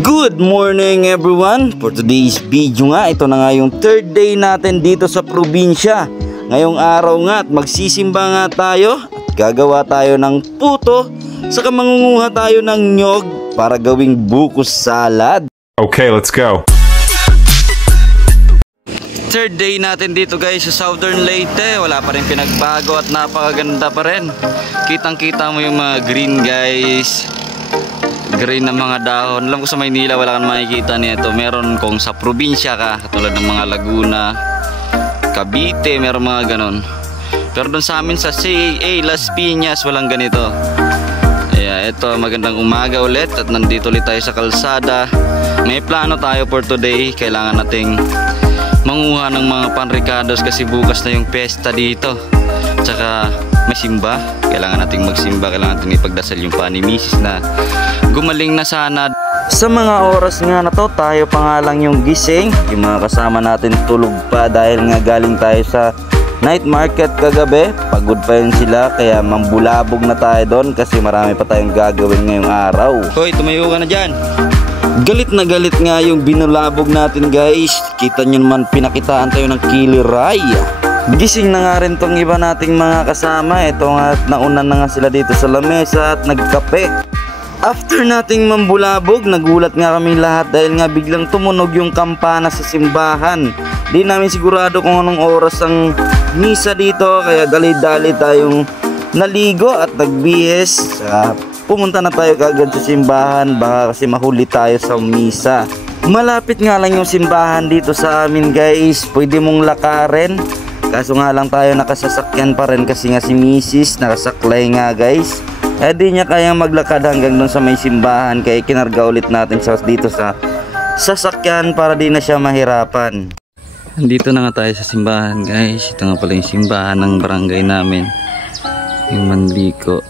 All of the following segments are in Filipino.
Good morning everyone! For today's video nga, ito na nga yung third day natin dito sa probinsya. Ngayong araw nga at magsisimba nga tayo at gagawa tayo ng puto, saka mangunguha tayo ng nyog para gawing buko salad. Okay, let's go! Third day natin dito guys sa Southern Leyte. Wala pa rin pinagbago at napakaganda pa rin. Kitang kita mo yung mga green guys, green na mga dahon. Alam ko sa Maynila wala kang makikita nito. Meron kung sa probinsya ka, katulad ng mga Laguna, Cavite, meron mga ganon. Pero doon sa amin sa CAA Las Piñas walang ganito. Kaya ito, magandang umaga ulit at nandito ulit tayo sa kalsada. May plano tayo for today. Kailangan nating manguha ng mga panrikados kasi bukas na yung pesta dito. Tsaka may simba. Kailangan nating magsimba. Kailangan nating ipagdasal yung pa ni Mrs. na gumaling na sana. Sa mga oras nga na to, tayo pa nga lang yung gising. Yung mga kasama natin tulog pa dahil nga galing tayo sa night market kagabi. Pagod pa yun sila kaya mambulabog na tayo doon kasi marami pa tayong gagawin ngayong araw. Hoy, tumayo ka na dyan. Galit na galit nga yung binulabog natin guys. Kita nyo naman, pinakitaan tayo ng kiliray. Gising na nga rin tong iba nating mga kasama. Ito nga, nauna na nga sila dito sa lamesa at nagkape. After nating mambulabog, nagulat nga kami lahat dahil nga biglang tumunog yung kampana sa simbahan. Di namin sigurado kung anong oras ang misa dito, kaya dali-dali tayong naligo at nagbihis. Pumunta na tayo kagad sa simbahan, baka kasi mahuli tayo sa misa. Malapit nga lang yung simbahan dito sa amin guys. Pwede mong lakarin. Kaso nga lang tayo nakasasakyan pa rin kasi nga si Mrs. nakasaklay nga guys. Eh di niya kayang maglakad hanggang doon sa may simbahan. Kaya kinarga ulit natin siya dito sa sasakyan para di na siya mahirapan. Dito na nga tayo sa simbahan guys. Ito nga pala yung simbahan ng barangay namin, yung Manlico,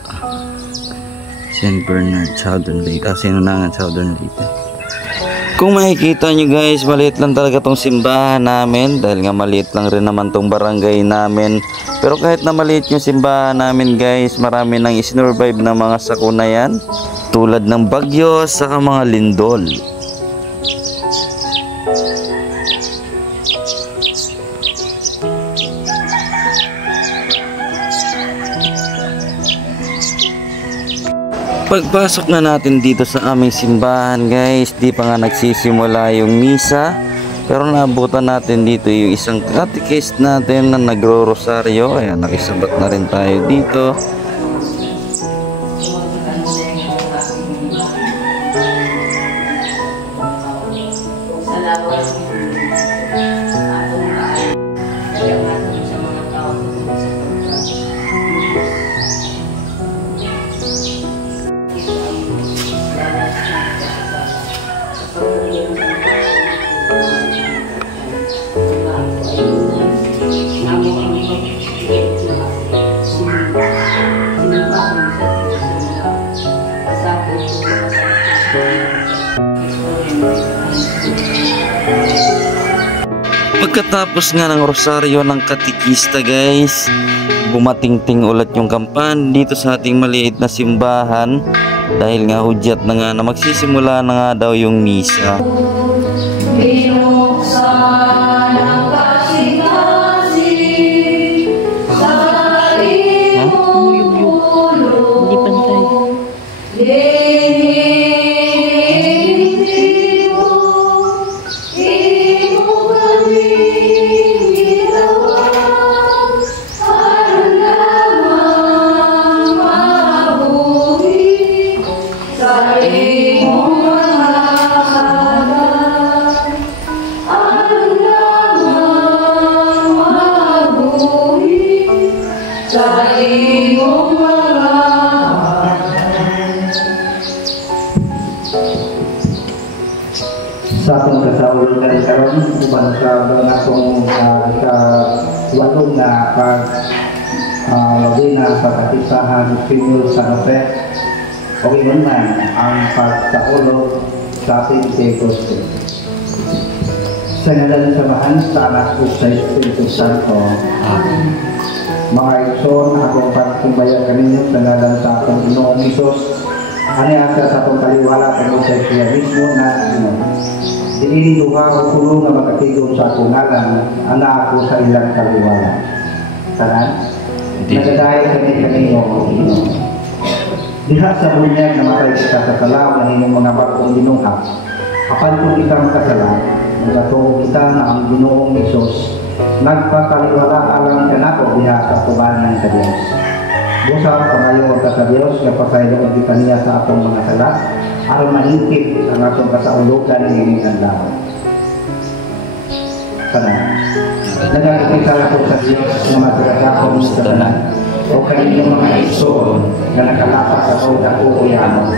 St. Bernard, Southern Leyte. Sinunangan, Southern Leyte. Kung makikita nyo guys, maliit lang talaga tong simbahan namin. Dahil nga maliit lang rin naman tong barangay namin. Pero kahit na maliit yung simbahan namin guys, marami nang isinurvive ng mga sakuna yan. Tulad ng bagyo, saka mga lindol. Pagpasok na natin dito sa aming simbahan guys, di pa nga nagsisimula yung misa. Pero naabutan natin dito yung isang catechist natin na nagro-rosaryo. Ayan, nakisabat na rin tayo dito. Pagkatapos nga ng rosaryo ng katikista guys, bumatingting ulit yung kampan dito sa ating maliit na simbahan. Dahil nga hudyat na nga na magsisimula na nga daw yung misa. Sa akong kasawal na karon uban sa mga akong ikawalong na pag-wina sa katisahan Pinoy San Jose. Okay naman ang pagkaulog sa ating Pentecoste. Sa ngalan ng Samahan sa Anak ko sa Espiritu Santo. Mga igsoon, akong pagkumbaya kaninyo sa ngalan sa akong Inoong Isos, Ani asa sa atong kaliwala kamo sa siya mismo na dili duha o tulo nga makatigon sa akong ngalan, ana ako sa ilang kaliwala. Tanan? Nagadayo kami o diha sa bunyag na matay kita sa salaw na inyong mga bagong binuha. Apan kung kitang kasala, nagatuo kita na ang Ginoong Hesus nagpakaliwala alang kanako diha sa tubanan sa Dios. Busa pangayo ka sa Dios nga pasaylo kita niya sa atong mga sala aron mahingkit ang atong kasaulugan nining adlaw. Tanan. Nagakikita ako sa Dios nga matagakon sa tanan o kanilang mga igsoon na nakalapas sa mga kakukuyanon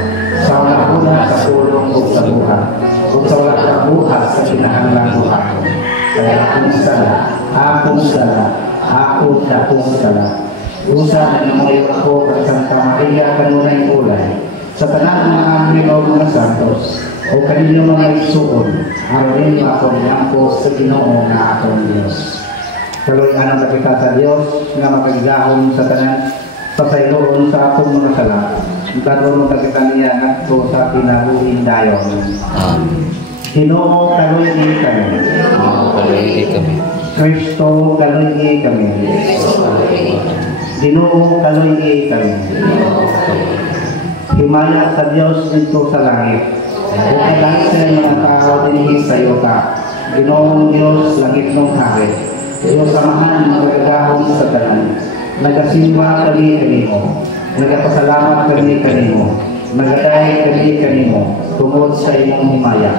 sa una sa pulong o sa buhat o sa wala sa buhat sa kinahanglan buhat. Kaya akong sala, akong sala. Usa na namoy ako kag Santa Maria kanunay ulay sa tanan mga anghel o mga santos o kanilang mga igsoon aron ninyo akong yangko sa Ginoo na atong Dios. Kaloy anang nakita sa Dios nga makagahon sa tanan pasayloon sa atong mga sala. Kadto makita niya ngadto sa kinabuhi dayon. Ginoo kaloy ni kami. Kristo kaloy ni kami. Ginoo kaloy ni kami. Himaya sa Dios dito sa langit. O kadang sa mga tao din sa yuta. Ginoong Dios langit ng hari. Diyos samahan magagahon sa tanan. Nagasimba kami kanimo. Nagapasalamat kami kanimo. Nagaday kami kanimo. Tungod sa imong himaya.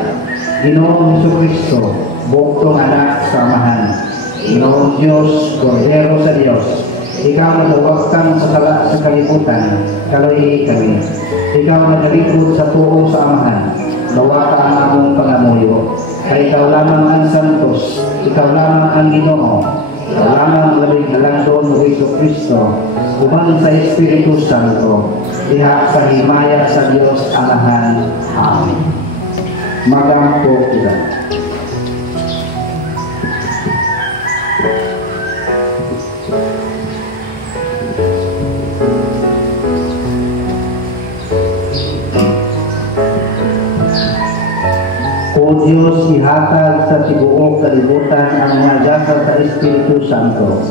Ginoong Jesucristo, buktong anak sa amahan. Ginoong Diyos, Kordero sa Diyos. Ikaw nagawagtang sa kalibutan, kaloy kami. Ikaw nagalingkod sa tuong sa amahan. Nawata ang among pangamuyo. Kay ikaw lamang ang santos, ikaw lamang ang Ginoo, ikaw lamang labing alangdon o Jesucristo, uban sa Espiritu Santo, diha sa himaya sa Diyos Amahan. Amen. Magampo kita. O Diyos, ihatag sa tibuok kalibutan ang mga dasal sa Espiritu Santo.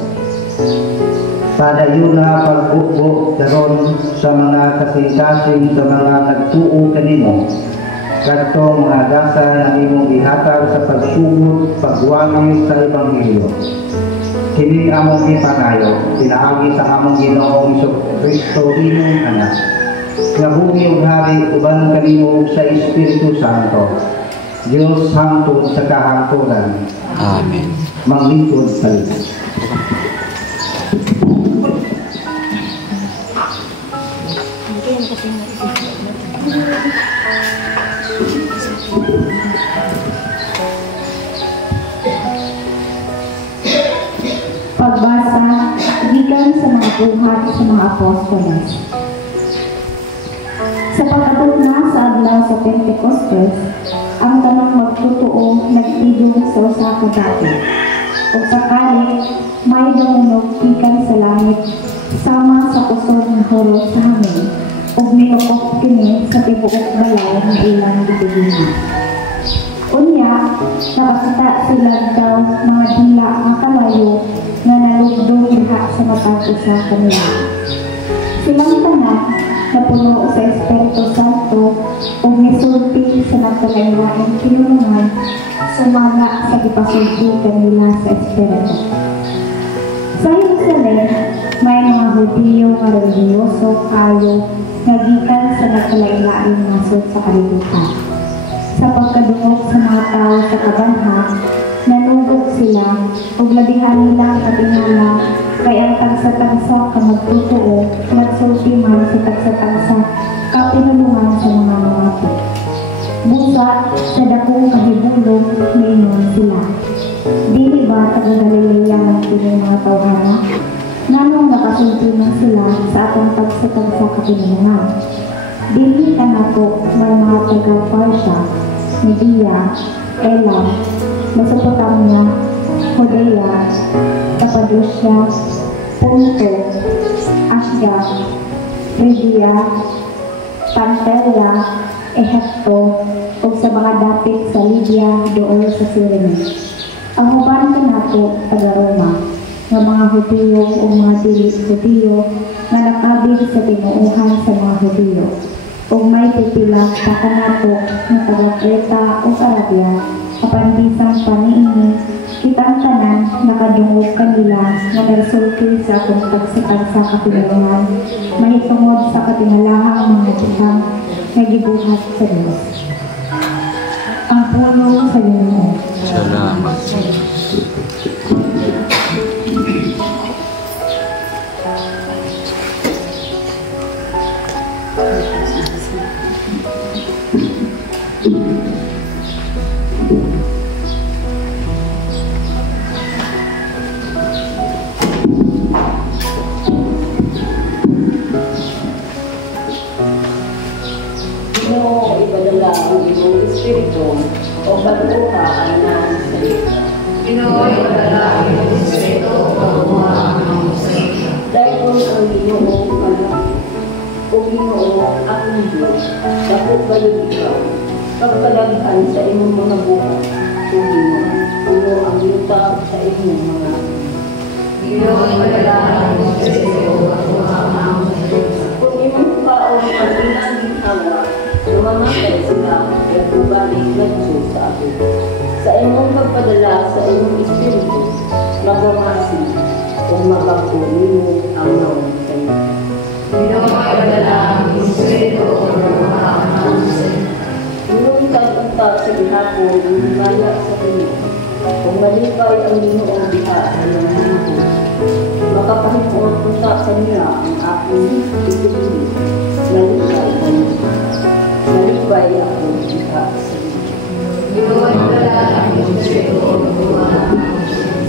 Padayon na pagbukbok karon sa mga kasing-kasing sa mga nagtuo kanimo. Kadto mga dasal na imong ihatag sa pagsugod, pagwangis sa Ebanghelyo. Kini among ipanayo, pinaagi sa among Ginoong Jesucristo imong anak. Nga bumi ug hari uban kanimo sa Espiritu Santo. Diyos hangtod sa kahangturan. Amen. Maglingkod sa Diyos. Pagbasa, gikan sa mga buhat sa mga apostoles. Sa pagkatuna sa adlaw sa Pentecostes, ang tanang magtutuo nagtigong sa usa ka dati. O sakali, may dumunog gikan sa langit sama sa kusog ng huro sa hangin o minukok kini sa tibuok balay ng ilang gituginan. Unya, nakakita sila daw mga dila ang kalayo na nalugdong diha sa matag usa kanila. Silang tanan na puno sa Espiritu Santo o misulti sa nagpalayaing kinunungan sumanga sa ipasulti kanila sa Espiritu. Sa Jerusalem, may mga Hudiyo nga relihiyoso kayo nga gikan sa nagpalayaing nasod sa kalibutan. Sa pagkadungog sa mga tao sa kabanhang, nanugog sila ug labihan nilang katingala kay ang tagsa-tagsa ka magtutuo nagsulti man sa tagsa-tagsa kapinulungan sa mga mamati. Busa sa dakong kahibulong mayroon sila. Dili ba taga Galilea ang pining mga tawhana? Nganong nakasulti man sila sa atong tagsa-tagsa kapinulungan? Dili ka nato may mga taga Parsya, Media, Elam, Mesopotamia, Judea, Cappadocia, Ponto, Asia, Phrygia, Pantelia, Ehipto, o sa mga dapit sa Libya doon sa Cyrene. Ang uban ka nato, taga-Roma, ng mga Hudiyo o mga dili-Hudiyo na nakabig sa tinuuhan sa mga Hudiyo, o may pipila pa ka nato ng taga-Kreta o Arabia, kapandisang paniini, kitang tanan nakadungog kanila na nagsulti sa akong pagsikat sa kapinaluhan, mahitungod sa katingalahang mga tikang nagibuhat sa Diyos. Ang puno sa Ginoo. Salamat. Ipadala ang iyong Espiritu o pagkuha ang nang salita. Ginoo, ipadala ang iyong Espiritu o pagkuha ang nang salita. Dahil kung ang Ginoo malaki, o Ginoo ang Diyos, dako kayo ikaw, pagpadaghan sa imong mga buhay, o Ginoo, puno ang yuta sa imong mga Ginoo, ipadala ang iyong Espiritu o pagkuha ang nang salita. kung imong kaon ang ilang ginhawa, lumamatay sila at bubalik nagso sa ako. Sa imong pagpadala sa imong Espiritu, magwamasi o magpapulimo ang naon sa iyo. Ginoo, ipadala ang iyong Espiritu o pagkuha ang nang salita. Nung tag-unta sa gihapon, lumaya sa Ginoo. Kung malipay ang Ginoong diha sa iyong mundo, makapahimuot unta sa niya ang aking ipinili. Nalipay kayo. Nalipay ako diha sa iyo. Ginoo, ipadala ang iyong Espiritu o pagkuha ang nang salita.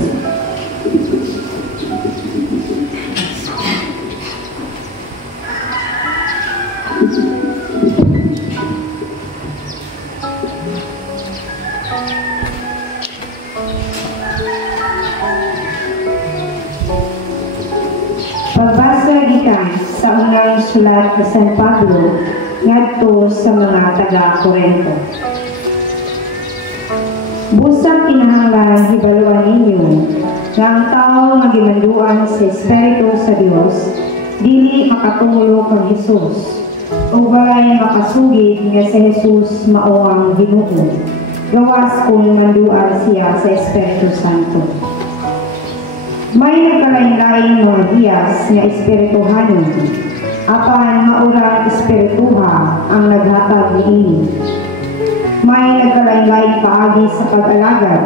Pagbasa gikan sa unang sulat ni San Pablo ngadto sa mga taga-Corinto. Busang kinahanglan hibaluan ninyo nga ang tao nga gimanduan sa Espiritu sa Dios dili makatulog kang Hesus o walay makasugid nga si Hesus mao ang Ginoo gawas kung manduan siya sa Espiritu Santo. May nagkalain-lain mga hiyas nga espirituhanon, apan maurang espirituha ang naghatag niini. May nagkalain-lain paagi sa pag-alagad,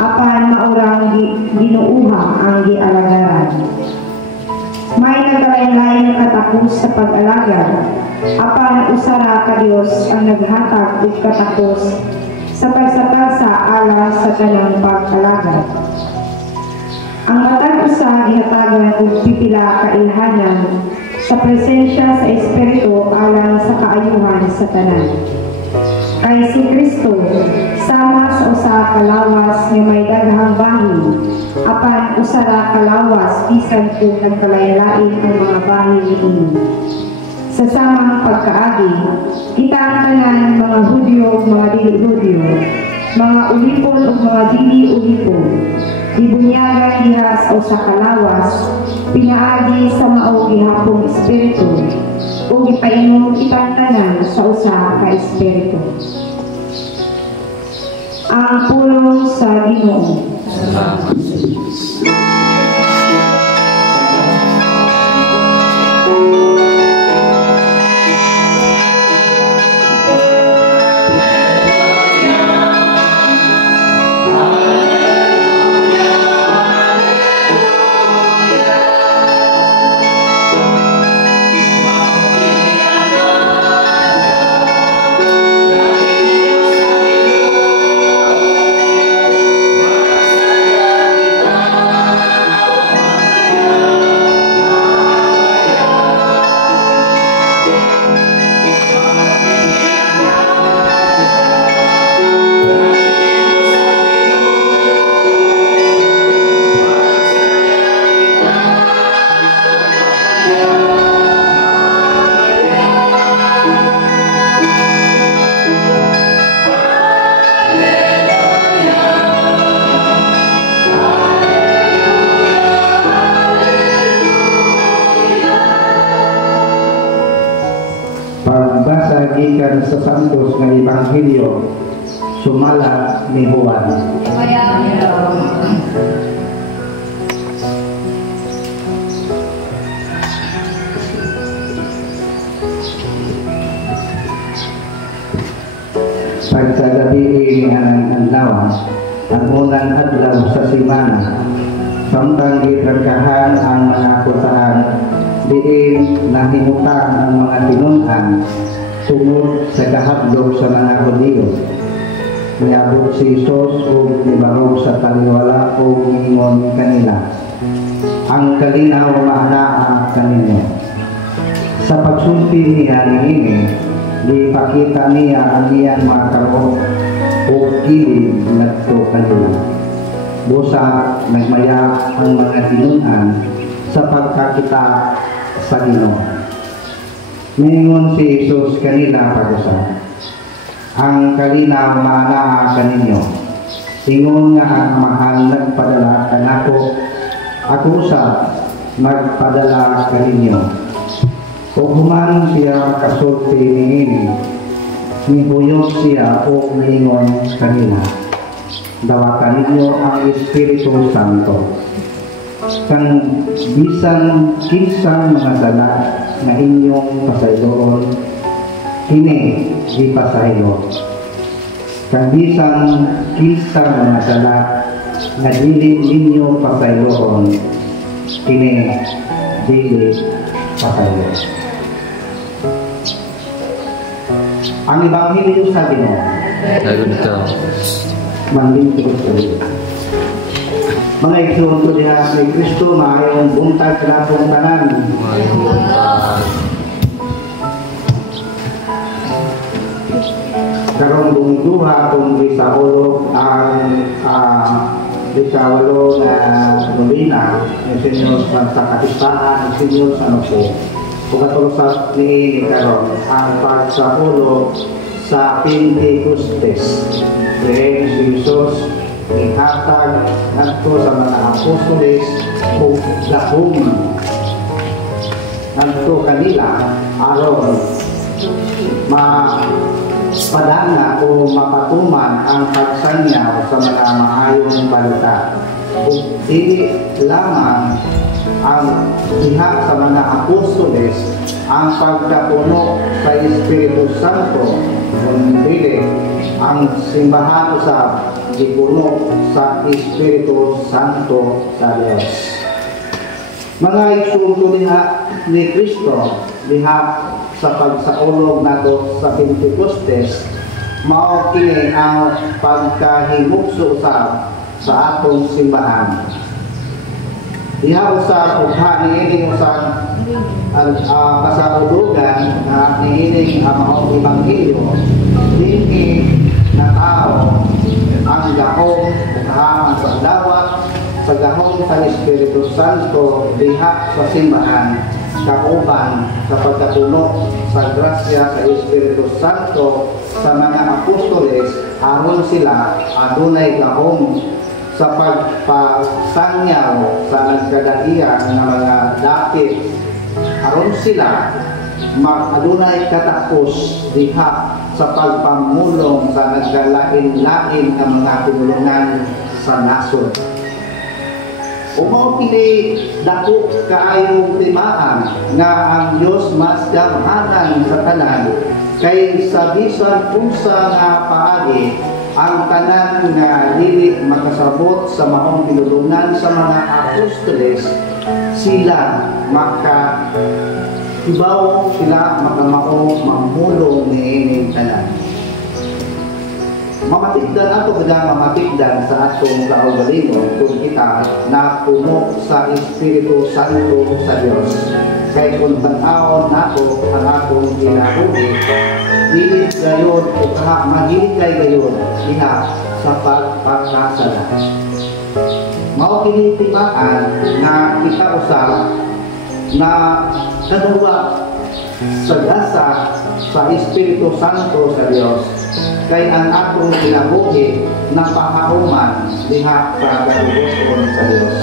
apan maurang ginuuha ang gialagaran. May nagkalain-lain katapos sa pag-alagad, apan usara ka Dios ang naghatag ug katapos sa pagsatasa ala sa tanang pag-alagad. Ang matag usa gihatagan og pipila ka ilhanan sa presensya sa Espiritu alang sa kaayuhan sa tanan. Kay si Kristo sama sa usa ka lawas nga may daghang bahin, apan usara ka lawas bisan kung nagkalain-lain ang mga bahin niini. Sa samang pagkaagi, kita ang tanan mga Hudyo ug mga dili-Hudyo, mga ulipon ug mga dili-ulipon, ibunyagan diha sa usa ka lawas, pinaagi sa mao gihapong espiritu, ug ipainom kitang tanan sa usa ka espiritu. Ang pulong sa Ginoo. Salamat. Ebanghelyo sumala ni Juan. Pagkagabi ni anang adlaw, ang unang adlaw sa simana, samtang gitrangkahan ang mga kutahan, diin nahimutan ang mga tinunan tungod sa kahadlok sa mga Hudiyo. Niabot si Jesus o nibarog sa taliwala o ingon kanila, ang kalinaw maanaa kaninyo. Sa pagsulti niya niini, ipakita niya ang iyang mga karot o kilid ngadto kanila. Busa nagmaya ang mga tinunan sa pagkakita sa Ginoo. Ningon si Jesus kanila pagusa, ang kalinaw maanaa kaninyo. Ingon nga ang mahal nagpadala kanako, ako sa nagpadala kaninyo. O human siya kasulti niini, nihuyos siya o niingon kanila, dawakan ninyo ang Espiritu Santo. Kang bisan kinsang mga dala na inyong pasayloon, kini di pasaylo. Kang bisan kinsang mga dala na dili ninyo pasayloon, kini dili pasaylo. Ang Ebanghelyo sa Ginoo. Manding Kristo. Mga igsoon diha ni Kristo maayong buntag kanatong tanan. Karong duha kung sa ulo ang ikawalo na Novena ng Senyor sa Katistaan, ng Senyor sa Nose. Kung katulog sa ni karon ang pagsaulog sa Pentecostes. Dahil si Jesus ihatag ngadto sa mga apostoles o lahom ngadto kanila aron mapadana o mapatuman ang pagsanyaw sa mga maayong balita. Ug dili lamang ang diha sa mga apostoles ang pagkapuno sa Espiritu Santo, kundi ang simbahan sa gipuno sa Espiritu Santo sa Diyos. Mga igsoon diha ni Kristo diha sa pagsaulog nato sa Pentecostes, mao kini ang pagkahimugso sa atong simbahan. Diha usab ugha niining usab ang kasaulugan na niining ang maong Ebanghelyo, dinhi na tao ang gahom ugha sa dawat sa gahom sa Espiritu Santo diha sa simbahan, kauban sa pagkatuno sa grasya sa Espiritu Santo sa mga apostoles aron sila adunay gahom sa pagpasangyaw sa nagkadaian ng mga dapit, aron sila mag-adunay katapos diha sa pagpamulong sa nagkalain-lain ng mga pinulungan sa nasod. Umaw kini dako kaayong timaan nga ang Dios mas gamhanan sa tanan, kay sa bisan unsa nga paagi ang tanan nga dili makasabot sa maong pinulungan sa mga apostoles, sila ibaw sila makamao mamulong niining tanan. Mamatigdan ato kada mamatigdan sa atong kaugalingon kung kita napuno sa Espiritu Santo sa Dios. Kay kung tan-awon nato ang atong kinabuhi, dili gayon o mahiligay gayon diha sa pagpakasala. Mao kini timaan nga kita usab na kaduwa sa gasa sa Espiritu Santo sa Dios, kay ang atong kinabuhi napaharuman diha sa katubuson sa Dios.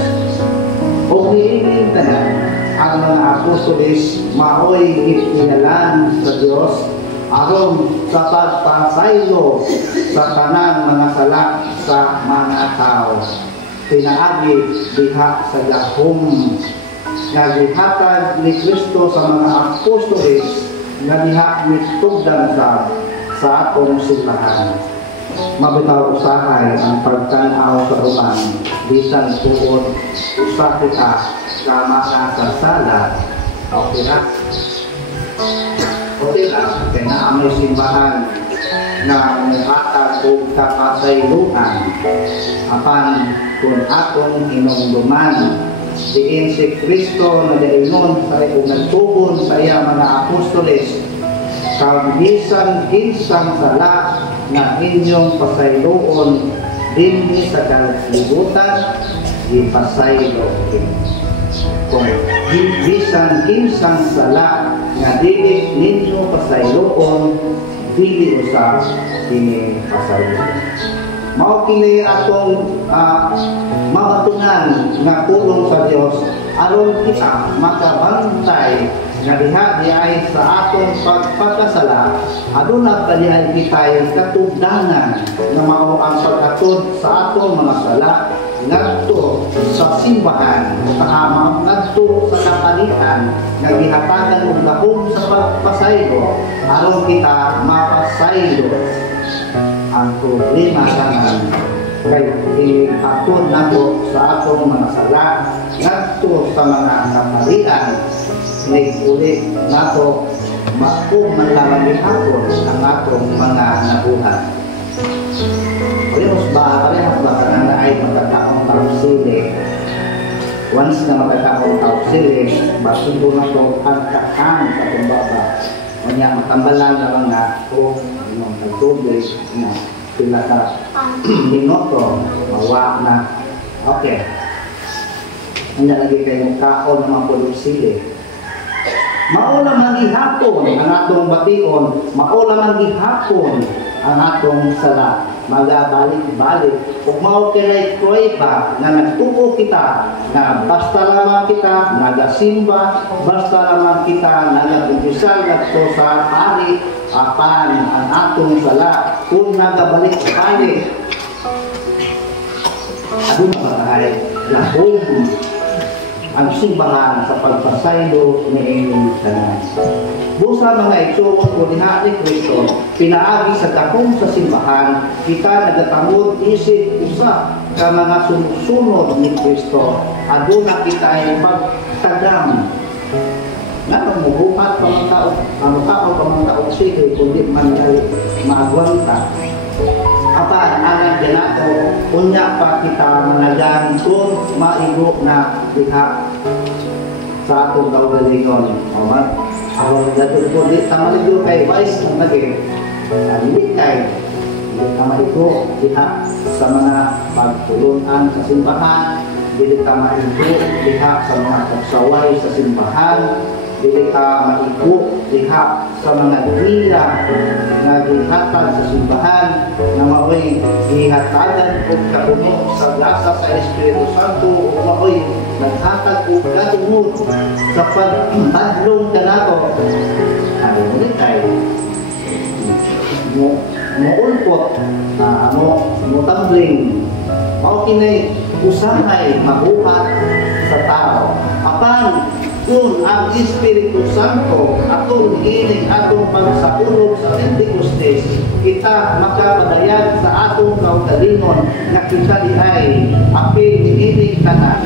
O niining tanan ang mga apostoles maoy gitinalan sa Dios aron sa pagpasaylo sa tanang mga sala sa mga tao. Pinaagi diha sa gahom nga gihatag ni Kristo sa mga apostoles nga diha mitugdan sa atong simbahan. Mabitaw usahay ang pagtanaw sa uban bisan tuod usa kita ka makasasala. Okay na? Okay na, kaya na may simbahan na naghatag o kapasayloan apan kung atong hinungduman diin si Kristo na daingon sa nagtugon sa iya mga apostoles kang bisan kinsang sala nga inyong pasayloon dinhi sa kalibutan gipasaylo kung bisan kinsang sala nga dili ninyo pasayloon dili usab kini pasayloon. Mao kini atong mabatunan nga pulong sa Dios aron kita makabantay nga diha diay sa atong pagpakasala aduna kadihay kita katugdanan nga mao ang pag-atod sa atong mga sala ngadto sa simbahan tama ngadto sa kapalitan nga gihatagan og gahom sa pagpasaylo aron kita mapasaylo. Ang problema kanan kay ihatod nato sa atong mga sala ngadto sa mga kapalitan nag-ulit nato kung manlaman ihapon ang atong mga nabuhat. Parehas ba ka na ay magkataong tausili? Once na magkataong tausili, basundo na ito ang kakan sa kumbaba. Kanya matambalan na lang na o nagtubig na sila ka minuto, mawa na. Okay. Hindi lagi kayong kaon ng mga puluksili. Maula man gihapon ang atong bation, maula man gihapon ang atong sala. Magabalik-balik ug mao kinay prueba nga nagtuo kita na basta lamang kita nagasimba, basta lamang kita nagapugisal ngadto sa hari apan ang atong sala kung nagabalik-balik aduna ba ay lahom ang simbahan sa pagpasaylo ni inyong tanan. Busa mga igsuon ko diha ni Kristo, pinaagi sa dakong sa simbahan, kita nagatangod isip usa ka mga sumusunod ni Kristo. Aduna kita ay pagtagam. Nga mabuhat pa mga tao, ang tao pa mga tao sige, kundi man ay maagwanta. Apan anan ganato unya pa kita managan kung maigo na diha sa atong kaugalingon. Oman aron dato ko di tamaligo kay vice ng naging dili kay tamaligo diha sa mga pagtulunan sa simbahan, dili ka maigo diha sa mga pagsaway sa simbahan, dili ka maigo diha sa mga dila nga gihatag sa simbahan na mao'y gihatagan o kapuno sa grasa sa Espiritu Santo o mao'y naghatag o katungod sa pag-adlong ka nato. Ay, ulit tayo. Muulpot, mutambling, mao kinay usahay mabuhat sa tao. Apan kung ang Espiritu Santo atong hiling atong pagsaulog sa Pentecostes, kita makapadayag sa atong kaugalingon nga kita diay apil hiling tanan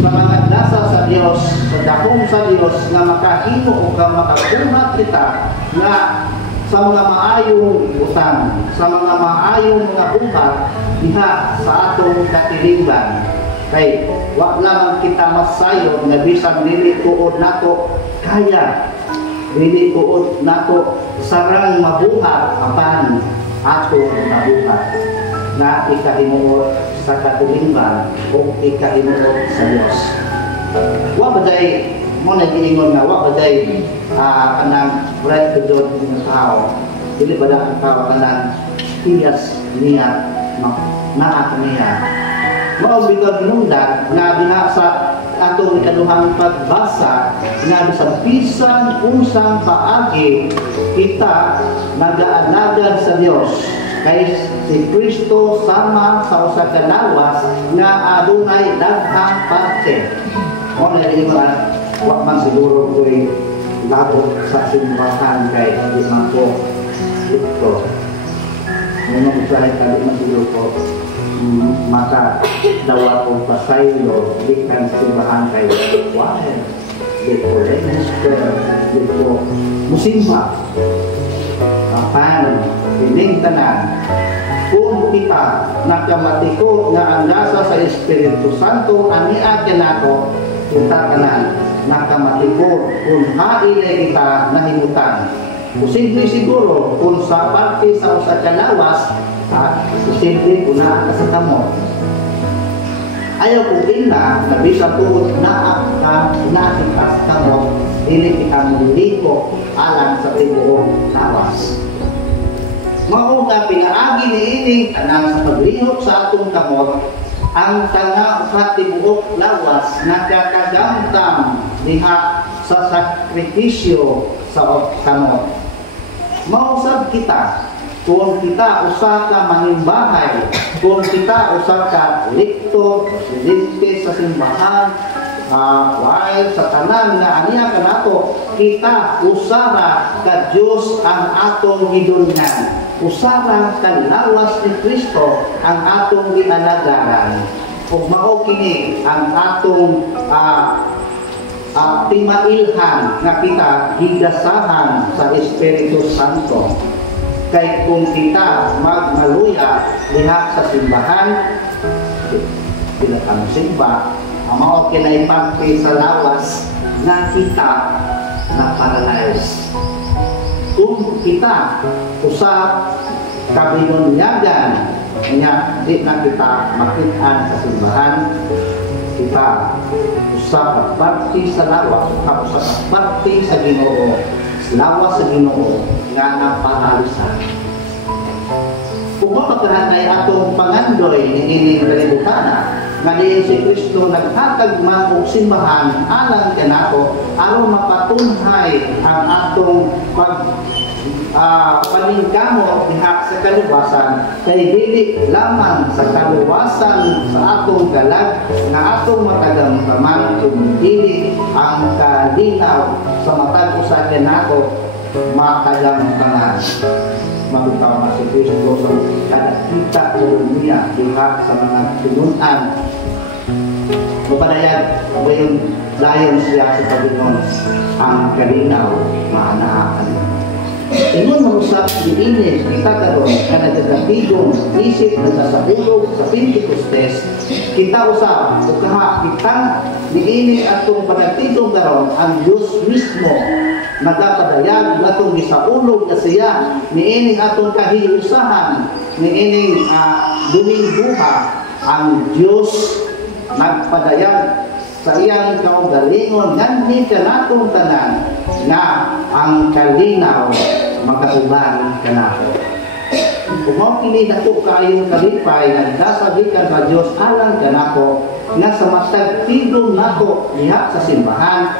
sa mga nasa sa Dios, sa dakong sa Dios nga makahimo o ka makabuhat kita nga sa mga maayong utang, sa mga maayong mga buhat diha sa atong katilingban. Kay wa lamang kita masayon nga bisan dili tuod nato kaya, dili tuod nato sarang mabuhat apan ato mabuhat na ikahimuot sa katilingban o ikahimuot sa Dios. Wa baday mo nagiingon nga wa baday kanang bread to John ng tao, dili ba ang tao kanang tiyas niya naat niya. Mao bitaw hinungdan nga diha sa atong ikaduhang pagbasa nga sa bisan unsang paagi kita nagaalagan sa Dios kay si Kristo sama sa usa ka lawas nga adunay daghang parte. Mo na iman wa man siguro ko'y labot sa simbahan kay di man ko dito. Mo usahay ka di man siguro ko maka dawa ko pasaylo di kan simbahan kay wahel dito register dito musimba kapan piling tanan kung kita nakamatikod nga ang lasa sa Espiritu Santo ania nato kita tanan nakamatikod kung hailay kita nahimutan posible siguro kung sa parte sa usa ka lawas posible una sa kamot. Ayaw kung ina, nabisa po na nakitas kamot, dili kita muliko alang sa tibuong lawas. Mao nga pinaagi ni ining tanang sa paglihok sa atong kamot, ang tanga sa tibuok lawas nakakagamtam diha sa sakripisyo sa kamot. Mausap kita kung kita usa ka manimbahay, kung kita usa ka likto, siliste sa simbahan, while sa tanan nga aniya kanato, kita usara ka Dios ang atong gidulngan. Usara ka lawas ni Kristo ang atong gialagaran. Ug mao kini ang atong timailhan nga kita gidasahan sa Espiritu Santo. Kay kung kita magmaluya diha sa simbahan, pinakamusimba, mao kinaipagpi sa lawas na kita na paralyze. Kung kita usap kabinunyagan niya, di na kita makitaan sa simbahan, kita usap at pagti sa lawas, usap at pagti sa Ginoo, lawas sa Ginoo nga napahalisan. Kung mapagkahanay atong pangandoy ni ining kalibutana nga diin si Kristo naghatag man og simbahan alang kanato aron mapatunhay ang atong paningkamot diha sa kaluwasan kay dili lamang sa kaluwasan sa atong galag nga atong matagamtaman kung dili ang kalinaw sa matag usa kanato matagamtaman. Magutaw na si Kristo sa kada kita sa dunia diha sa mga tinunan. Mapadayan ba yung dayon siya sa Panginoon ang kalinaw maanaakan. Ingon marusap di inis kita karon kada nagatigong isip nagsasaulog sa Pentecostes kita usab ukaha kita niini atong panagtigong karon ang Dios mismo nagapadayag atong gisaulog na siya niini atong kahiusahan niini duming buha ang Dios nagpadayag sa iyang kaugalingon nganhi kanatong tanan na ang kalinaw magkauban kanato. Kung mao kini dako kaayong kalipay nagdasabikan sa Dios alang kanato nga sa matag tigong nato diha sa simbahan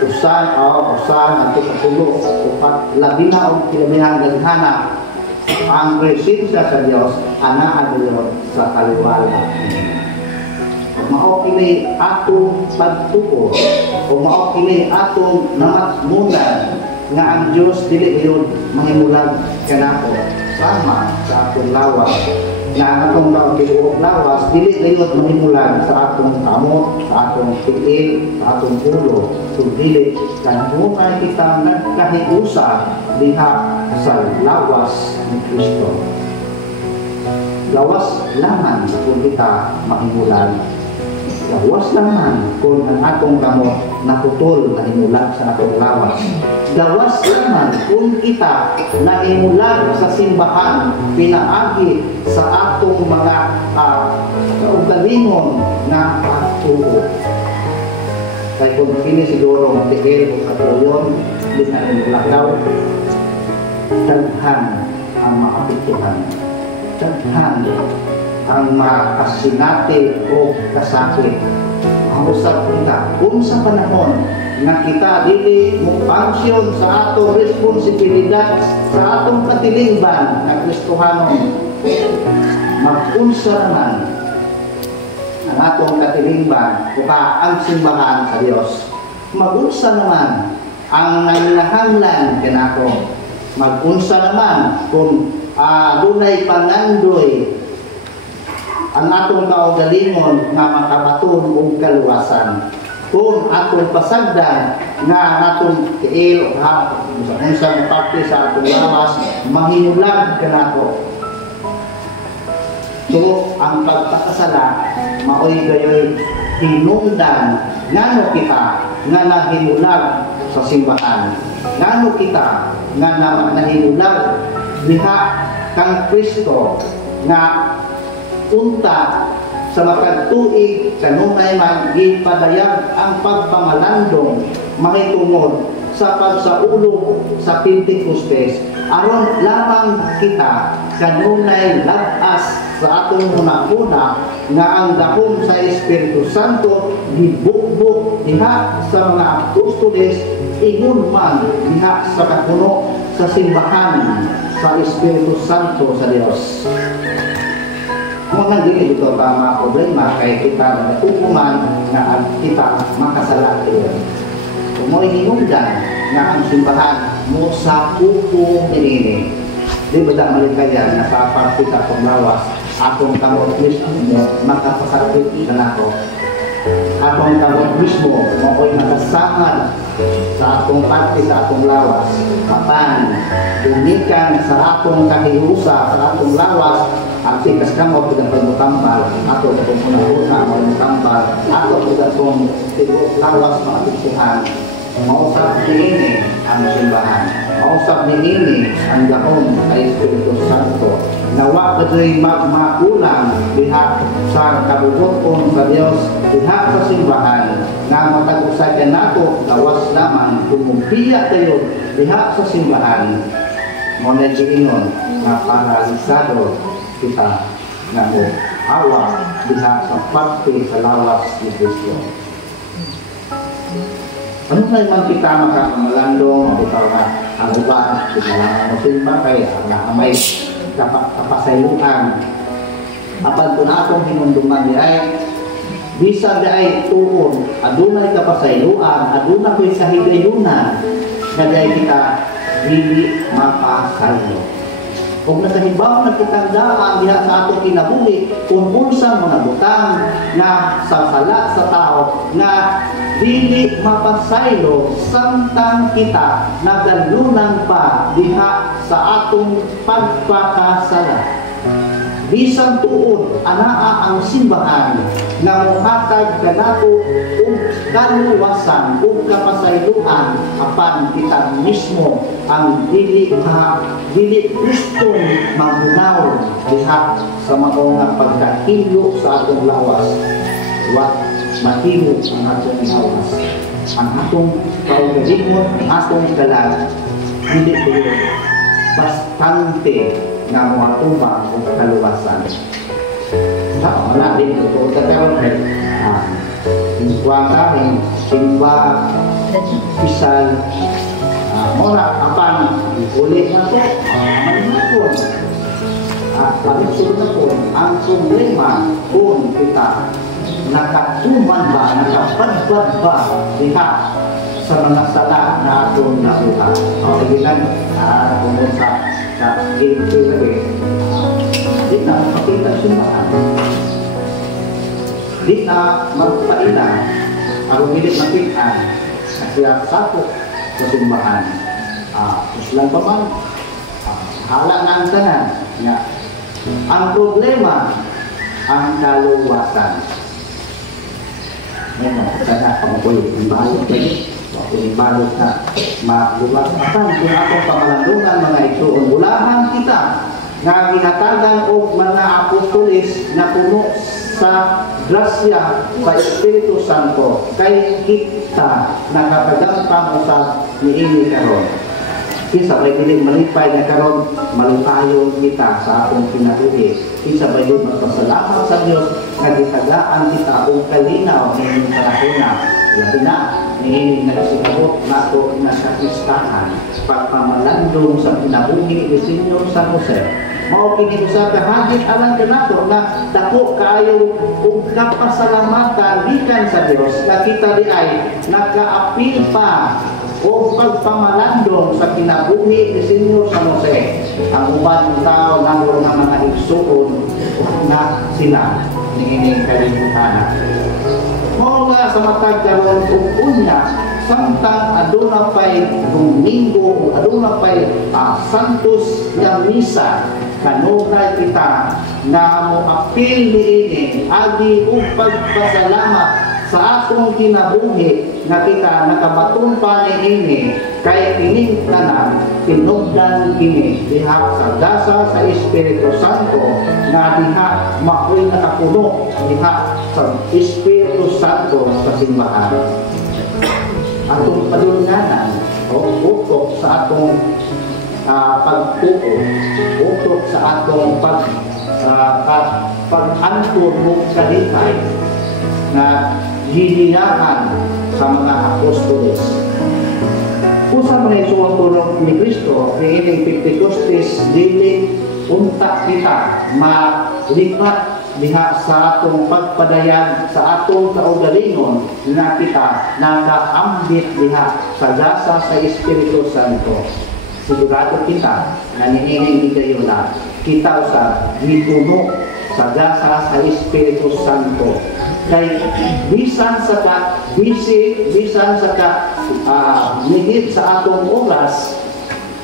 usan ato katulo upat labi na og kinabihan gaghana ang presensya sa Dios ana adulot sa kaliwala. Mao kini atong pagtuo o mao kini atong namatmunan nga ang Dios dili yun mahimulag kanato sama sa atong lawas nga atong tibuok lawas dili yun mahimulag sa atong kamot, sa atong tiil, sa atong ulo dili kanunay kita nagkahiusa diha sa lawas ni Kristo. Lawas lamang kung kita mahimulag. Lawas lamang kung ang atong kamot naputol na imulag sa atong lawas. Lawas lamang kung kita na imulag sa simbahan pinaagi sa atong mga kaugalingon na pagtuo. Kaya kung kini siguro tigil o katuyon, hindi na imulag daw, taghan ang maapituhan. Taghan ang makasinati o kasakit. mausap kita kung sa panahon nga kita dili mo function sa atong responsibilidad sa atong katilingban na Kristohanon. Mag-unsa naman ang atong katilingban o ang simbahan sa Dios. Mag-unsa naman ang nanginahanglan kanako. Mag-unsa naman kung dunay pangandoy ang atong kaugalingon nga makabaton og kaluwasan. Kung atong pasagdan nga atong tiil ha unsa parte sa atong lawas mahinulag kanako. So ang pagpakasala maoy gayoy hinungdan ngano kita nga nahinulag sa simbahan. Ngano kita nga nahinulag diha kang Kristo nga unta sa makagtuig kanunay man gipadayag ang pagpangalandong mahitungod sa pagsaulog sa Pentecostes aron lamang kita kanunay lag-as sa atong una-una nga ang dahom sa Espiritu Santo gibukbok diha sa mga apostoles ingon man diha sa kapuno sa simbahan sa Espiritu Santo sa Dios. Kung dili ito tama problema kay kita natukuman nga kita makasalati. Kung mo hinungdan nga ang simbahan mo sa pupo dinini. Di ba da malikayan na sa parte sa atong lawas atong kamot mismo makapasakit na nako. Atong kamot mismo mao'y nakasangad sa atong parte sa atong lawas. Matan, unikan sa atong kahirusa sa atong lawas ang tikas kamot ng pagmutambal ato itong una-una magmutambal ato itong lawas mga tiksuhan. Mausap niini ang simbahan. Mausap niini ang dahon ay Espiritu Santo. Nawa kado'y makulang diha sa kabubuton sa Dios diha sa simbahan nga matag-usay ka nato lawas lamang kumumpiya tayo diha sa simbahan. Muna giingon nga paralisado kita nga mo awa diha sa parte sa lawas ni Kristo. Ano na man kita makakamalandong, bitaw na ang uban, kailangan mo simba kay ang may kapasayuan. Apan kung akong hinunduman di ay, bisa di ay tuon, adunay kapasayuan, adunay ko'y kahigayunan, na di ay kita hindi mapasayo. Kung nakahibaw na kitang daan diha sa atong kinabuhi, kung unsang mga butang na sa sala sa tao na dili mapasaylo samtang kita nagalunan pa diha sa atong pagpakasala. Bisan tuon anaa ang simbahan nga mohatag kanato og kaluwasan ug kapasayloan apan kita mismo ang dili gustong magunaw diha sa mga pagkahilo sa atong lawas. Wa mahimo ang atong lawas. Ang atong kaugalingon, ang atong kalag dili tulo bastante nga mga tumbang o kaluwasan. Wala din ito. Kataroon ay kuwang kami, simba, pisal, mora, apan, ulit na ito, manipon. Pagsunod na po, ang problema kung kita nakatuman ba, nakapadbad ba diha sa mga sala na atong nabuha. O, ibigan, kung sa ito lagi, di na makita simbahan. Di na magpailan, ang hilit makitaan, kasi sapok sa simbahan. Lang pa man, hala na ang tanan. Ang problema, ang kaluwasan. Ngayon, sana kung ako'y imbalot lagi, ako'y imbalot na maluwasan. Kung akong pamalandungan mga isuon, ulahan kita nga ginatagan o mga apostolis na puno sa grasya sa Espiritu Santo kay kita nakapagdampang usap ni ini karon. Isa may dili malipay na karon malupayon kita sa atong kinabuhi. Isa may dili magpasalamat sa Dios nga gitagaan kita og kalinaw ning panahona. Labi na ni nagsikabot nato na sa listahan pagpamalandong sa kinabuhi ni Senyor San Jose. Mao kini usa ka hagit alang kanato na dako kaayo og kapasalamatan gikan sa Dios nga kita diay nagaapil pa o pagpamalandong sa kinabuhi ni Senyor San Jose. Ang uban tao nang mga igsuon na sila niining kalibutan. Mao nga sa matag karon ug unya samtang aduna pay Domingo o aduna pay Santos nga misa kanunay kita nga mo apil niini agi ug pagpasalamat sa atong kinabuhi nga kita nakabaton pa niini kay kining tanan tinugdan kini diha sa dasa sa Espiritu Santo nga diha maoy nakapuno diha sa Espiritu Santo sa simbahan. Atong padulunganan o utok sa atong pagtuo, utok sa atong pag-antod mo kalipay na hinihingaan sa mga apostoles. Usa man ay suwang ni Kristo ni ining Pentecostes dili unta kita malipat diha sa atong pagpadayag sa atong kaugalingon nga kita nakaambit diha sa dasa sa Espiritu Santo. Sigurado kita na niining higayuna kita sa gituno sa dasa sa Espiritu Santo. Kay bisan sa ka bisan sa ka migit sa atong oras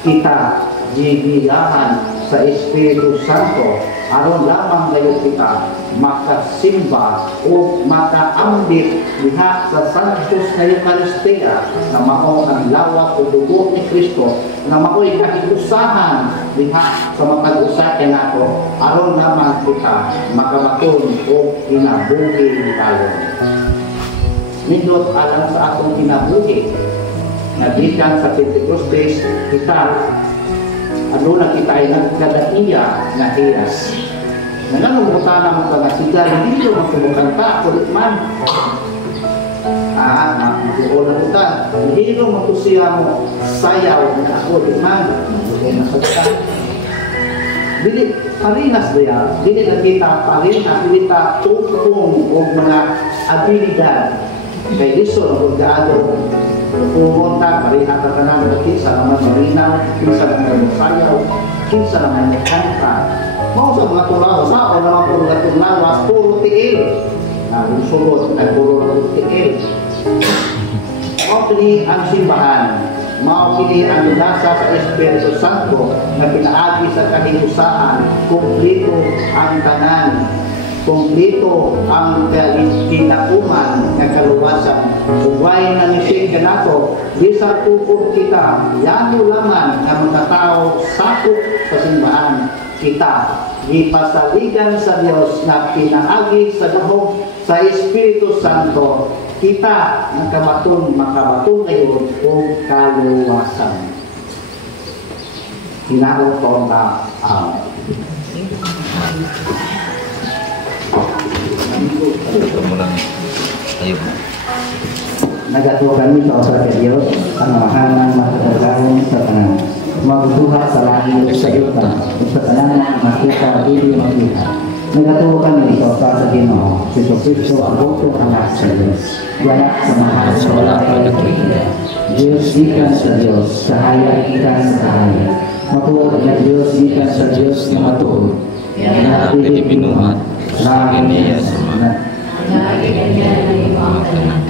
kita gigilahan sa Espiritu Santo aron lamang ngayon kita makasimba o makaambit diha sa Santos nga Eucharistia na mao ang lawak o dugo ni Kristo na mao'y kahiusahan diha sa matag-usa nato aron lamang kita makabaton o kinabuhi tayo. Nindot alang sa atong kinabuhi na gikan sa Pentecostes kita aduna kita ay nagkadaiya na hiyas. Nanganungutan naman ka nga siya, hindi yung magkumukanta, kulit man. Magkukulang kita, hindi yung magkusiya mo, sayaw na kulit man. Magkukulang na sa Dili, parinas ba yan? Dili na kita parinas, dili ta tukong o mga abilidad. Kaya diso, nagkagaado, pumunta, parihat na ka namin, kinsa naman marinaw, kinsa naman sayaw, kinsa naman kanta. Mau sa mga tulawas, sa o naman puro na tulawas, puro tiil. Sugod, ay puro tiil. Mau kini ang simbahan, mau kini ang dasa sa Espiritu Santo na pinaagi sa kahiusahan, kumplito ang tanan, kumplito ang kinauman na kaluwasan. Uway na nisig ka nato, bisa tukod kita, yano laman na mga tao sakop sa simbahan. Kita ipasaligan sa Diyos na pinaagi sa dahog sa Espiritu Santo. Kita makabaton ngayon o kaluwasan. Hinaot ko na nagatuwa kami sa osa sa Diyos ang mahanang matagagawin sa tanan. Magduha sa langit sa yuta sa tanan makita dili makita. Nagatuwa kami sa osa sa Ginoo si Kristo ang bukto anak sa Diyos. Yanak sa mahal sa wala pa nagkita. Diyos ikan sa Diyos, sahaya ikan sa sahaya. Matuod na Diyos ikan sa Diyos na matuod. Yanak Pilipinuhat, langin niya sa mga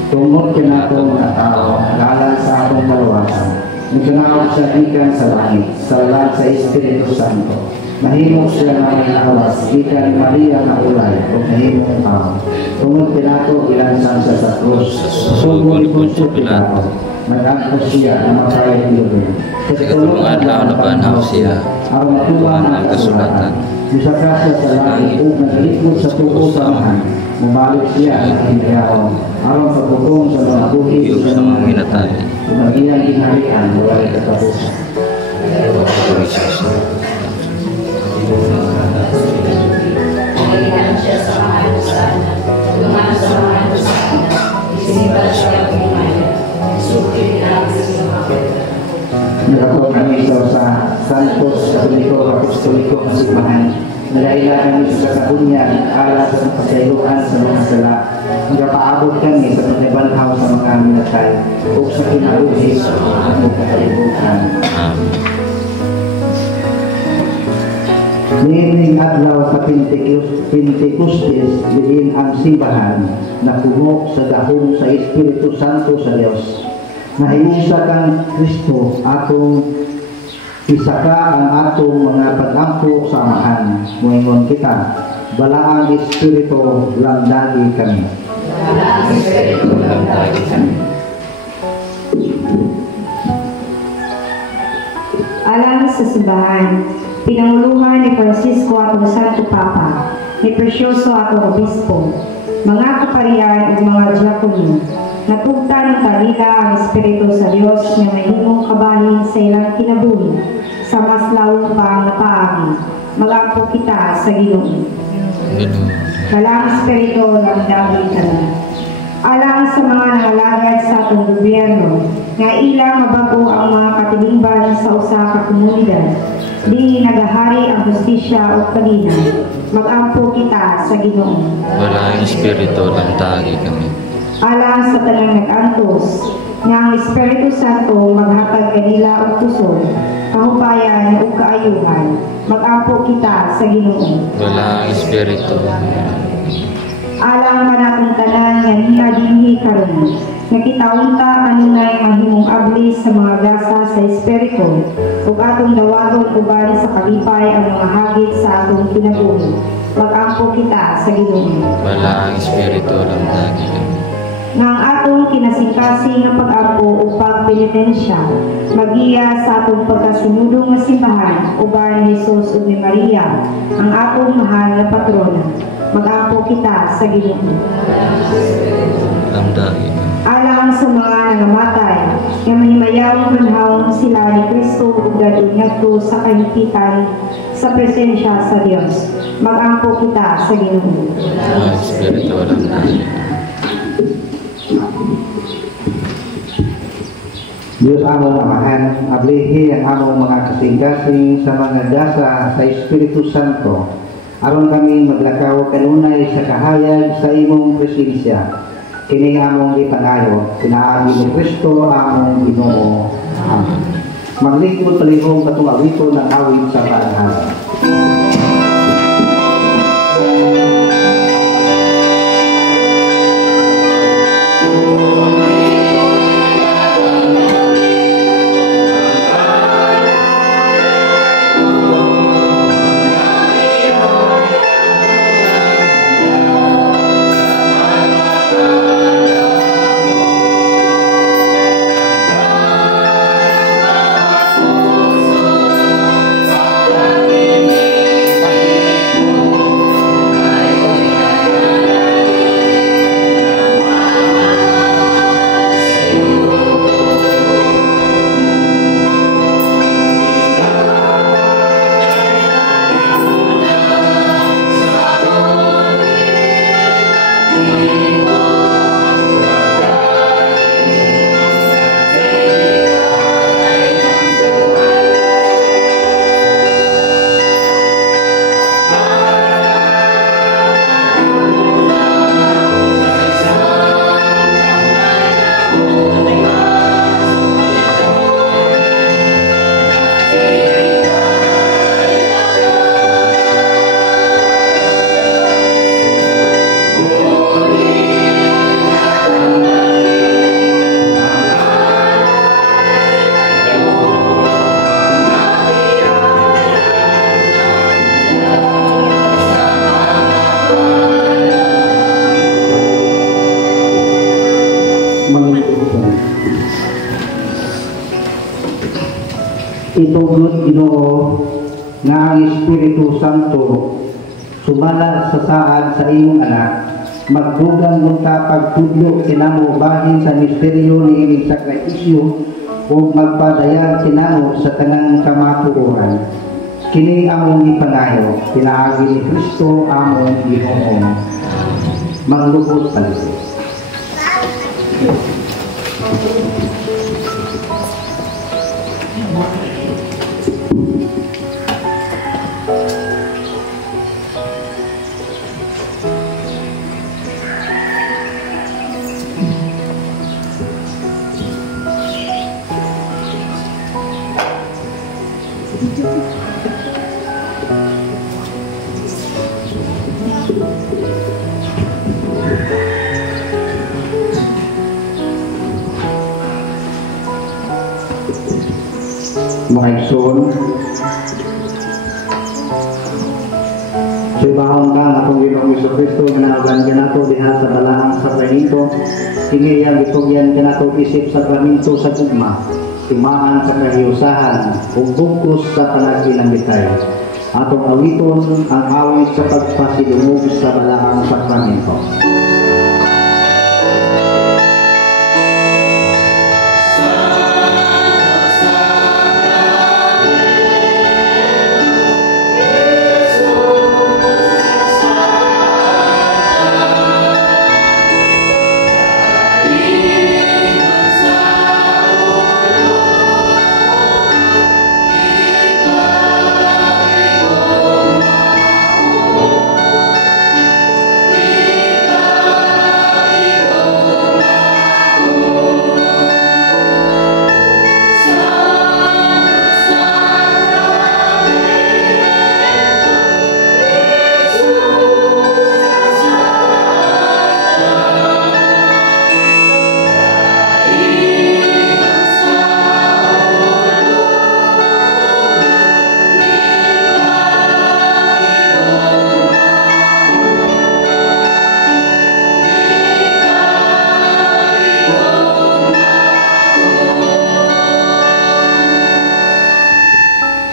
tungod kinatong mga tao, galang sa atong kaluwasan. Nagkanawag siya ikan sa langit, sa lahat sa Espiritu Santo. Nahimok siya na may nawas, ikan Maria na ulay, o nahimok tao. Tungod kinato, ilansan siya sa krus. Sugod Poncio Pilato, nagangkos siya na makayang lubi. Sa katulungan lang na panaw siya, ang matuwang ang kasulatan. Isa ka siya sa langit, o naglikod sa tuko sa amahan. Mabalik siya ang hiniyaon, aron pagpupong sa mga buhig sa mga minatali. Magiging ginalian, wala katapusan. Pagkailan siya sa mga alusana, lumana sa mga alusana, isimbal siya ang umaya, sukli namin sa mga pera. Nagapot kami sa Santos Katoliko Apostoliko na Sigmahan. Nagailan kami sa kasakunyan, alas sa pasayluan sa mga sala. Nagapaabot kami sa pagkabanhaw sa mga minatay o sa kinabuhi sa mga kalibutan. Niining adlaw sa Pentecostes, diin ang simbahan na pumo sa dahong sa Espiritu Santo sa Diyos. Nahiusa kang Kristo atong isaka ang atong mga pag-ampo sa amahan. Muingon kita, balaang Espiritu lamdagi kami. Balaang Espiritu lamdagi kami. Alang sa simbahan, pinanguluhan ni Francisco atong Santo Papa, ni Precioso atong Obispo, mga kaparian ug mga diakono, natugta ng kanila ang Espiritu sa Dios nga mahimong kabahin sa ilang kinabuhi sa mas lawong pang napaagi. Mag-ampo kita sa Ginoo. Balang Espiritu lamdagi kami. Alang sa mga nangalagad sa atong gobyerno, nga ilang mabago ang mga katilingban sa usa ka komunidad, di nagahari ang hustisya o kalina, mag-ampo kita sa Ginoo. Wala ang Espiritu lamdagi kami. Alang sa tanang nag-antos, nga ang Espiritu Santo maghatag kanila og kusog, kahupayan ug kaayuhan, mag-ampo kita sa Ginoo. Wala ang Espiritu. Alang manatong tanan nga niya dinhi karon, nakitaunta kanunay mahimong abli sa mga gasa sa Espiritu, ug atong dawaton uban sa kalipay ang mga hagit sa atong kinabuhi. Mag-ampo kita sa Ginoo. Wala ang Espiritu lamdagi kami. Nga ang atong kinasingkasing nga pag-ampo o pagpenitensya, magiya sa atong pagkasinudong nga simbahan, uban ni Jesus ug ni Maria, ang atong mahal na patrona. Mag-ampo kita sa Ginoo. Lamdagi kami. Alang sa mga nangamatay, nga mahimayang manhawon sila ni Kristo ug dadun ngadto sa kahipitan sa presensya sa Dios. Mag-ampo kita sa Ginoo. Wala ang Espiritu lamdagi kami. Diyos among amahan, ablihi ang among mga kasing-kasing sa mga dasa sa Espiritu Santo, aron kami maglakaw kanunay sa kahayag sa imong presensya. Kini among ipanayo, sinaagi ni Kristo among Ginoo. Amen. Maglingkod palihong katong awito ng awit sa paanhan. Itugod Ginoo nga ang Espiritu Santo sumala sa saad sa imong anak, magdugang mo ka pagtudlo kinamo bahin sa misteryo ni ining sakripisyo ug magpadayag kinamo sa tanang kamatuoran. Kini among ipanayo, pinaagi ni Kristo among Ginoo. Manglubot palibot. Mga igsoon, sa ibahong ka atong Ginoong Jesucristo ganawagan ka nato diha sa balaang sakramento, hingayang itugyan ka nato isip sakramento sa tugma, timaan sa kahiusahan, ug bugkos sa panagkinambitay. Atong awiton ang awit sa pagpasidungog sa balaang sakramento.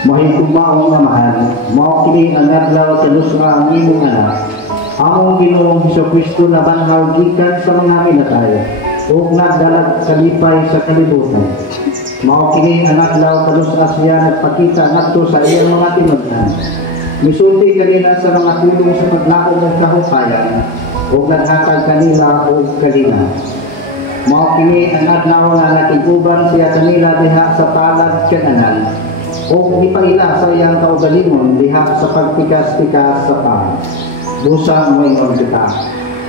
Mahigugmaong amahan, mao kini ang adlaw sa lusma ang imong anak. Among Ginoong Jesucristo na banhaw gikan sa mga minatay, ug nagdalag kalipay sa kalibutan. Mao kini ang adlaw sa lusma siya nagpakita ngadto sa iyang mga tinudnan. Misulti kanina sa mga tulong sa paglakog ng kahupayan, ug naghatag kanila og kalina. Mao kini ang adlaw na nakiguban siya kanila diha sa palad kananan. O ipaila sa iyang kaugalingon diha sa pagpikas-pikas sa pang. Busa mo ingon kita.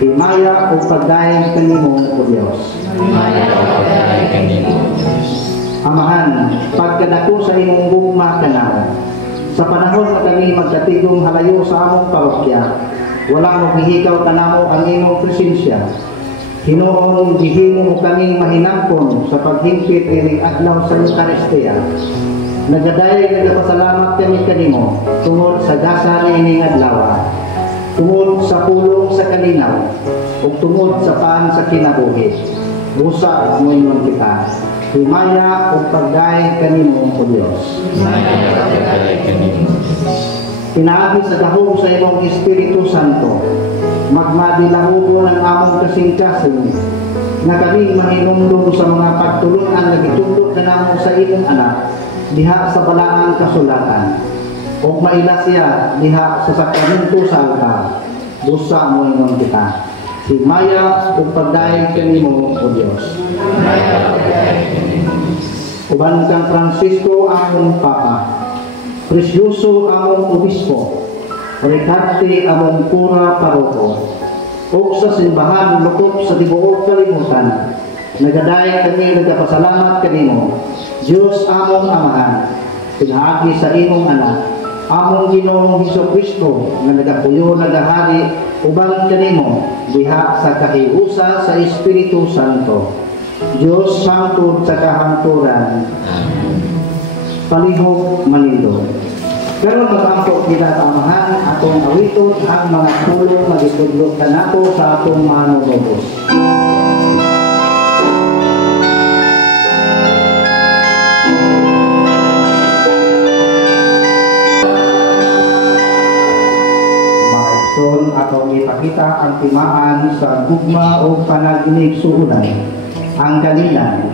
Himaya o pagdaig kanimo o Dios. Himaya o pagdaig kanimo. Amahan, pagkadako sa imong gugma kanaw. Sa panahon na kami magkatigong halayo sa among parokya, walang maghihikaw tanamo ang imong presensya. Hinoon gihimo mo kaming mahinangkon sa paghimpit ining adlaw sa Eucharistia. Nagaday nagapasalamat kami kanimo tungod sa dasa ni ining adlaw, tungod sa pulong sa kalinaw, ug tungod sa paan sa kinabuhi. Busa mo ingon kita. Himaya ug pagdaig kanimo o Dios. Himaya o pagdaig kanimo. Pinaagi sa dahog sa imong Espiritu Santo, magmadilahugon ang among kasing-kasing na kami mahinumdum sa mga pagtulungan na gitulog kanamo sa imong anak diha sa balaang kasulatan, o maila siya diha sa sakramento sa altar. Busa mo ingon kita. Himaya ug pagdaig kanimo o Dios. Himaya o pagdaig kanimo. Uban kang Francisco among Papa, Presyoso among Obispo, Ricarte among Pura Paroko, ug sa simbahan lukop sa tibuok kalibutan, nagaday kami nagapasalamat kanimo, Diyos among Amahan, pinaagi sa imong anak, among Ginoong Jesucristo nga nagapuyo nagahari uban kanimo diha sa kahiusa sa Espiritu Santo. Diyos sangtod sa kahanturan, palihog manindo. Karon mag-angkot kita Amahan atong awiton ang mga tulong nga gitudlo kanato sa atong manunubos. Atong ipakita ang timaan sa gugma o panaginig suunay, ang kalinan.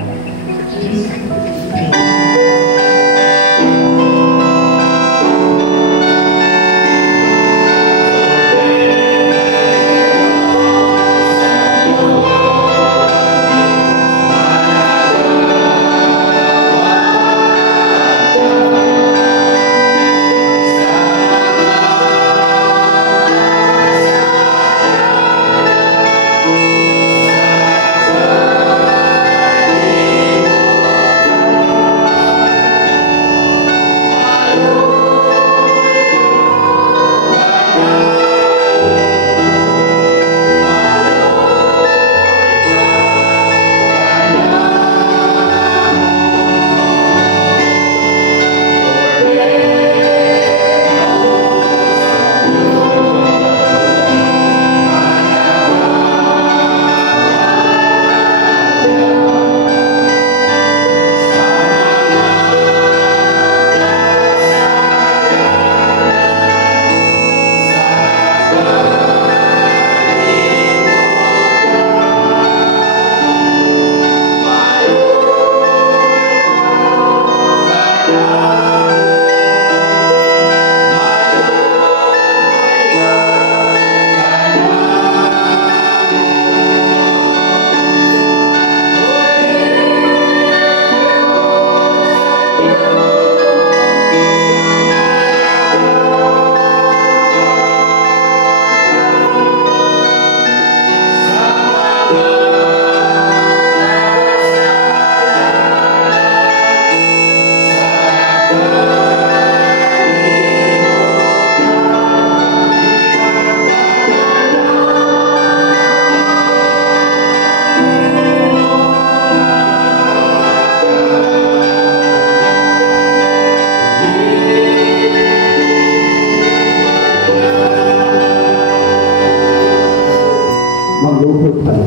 Maglupot tayo.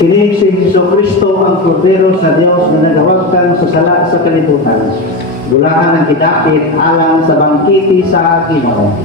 Kini si Jesucristo ang Kordero sa Diyos na nagawagkan sa sala sa kalibutan. Dulaan ang kidapit alang sa bangkiti sa Ginoo.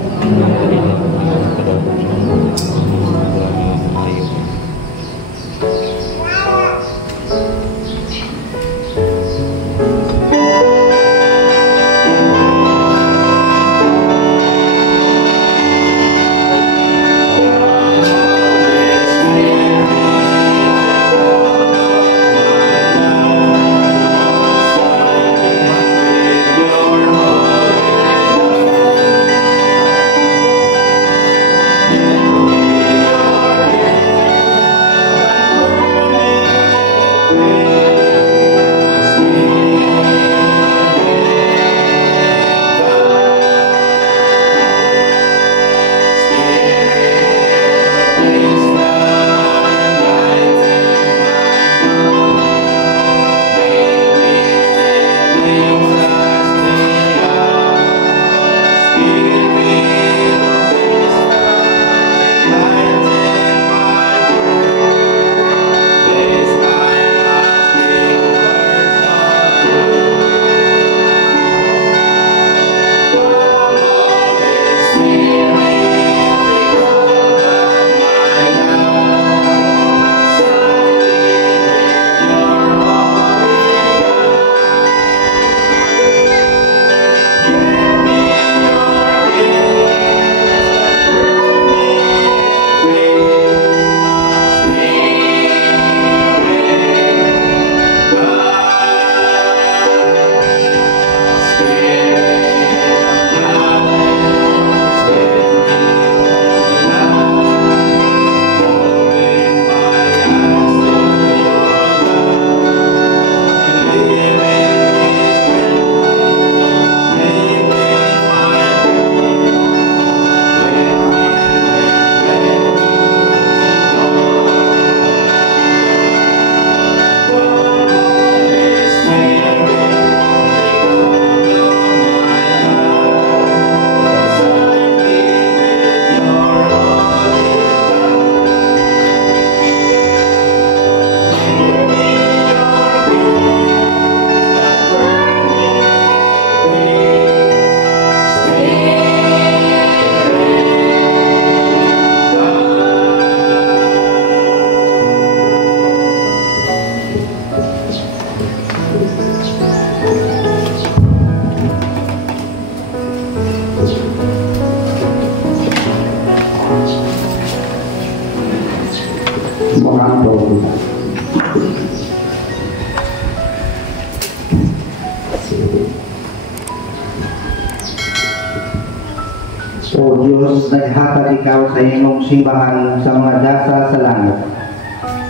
O Diyos, naghatag ikaw sa imong simbahan sa mga dasa sa langit.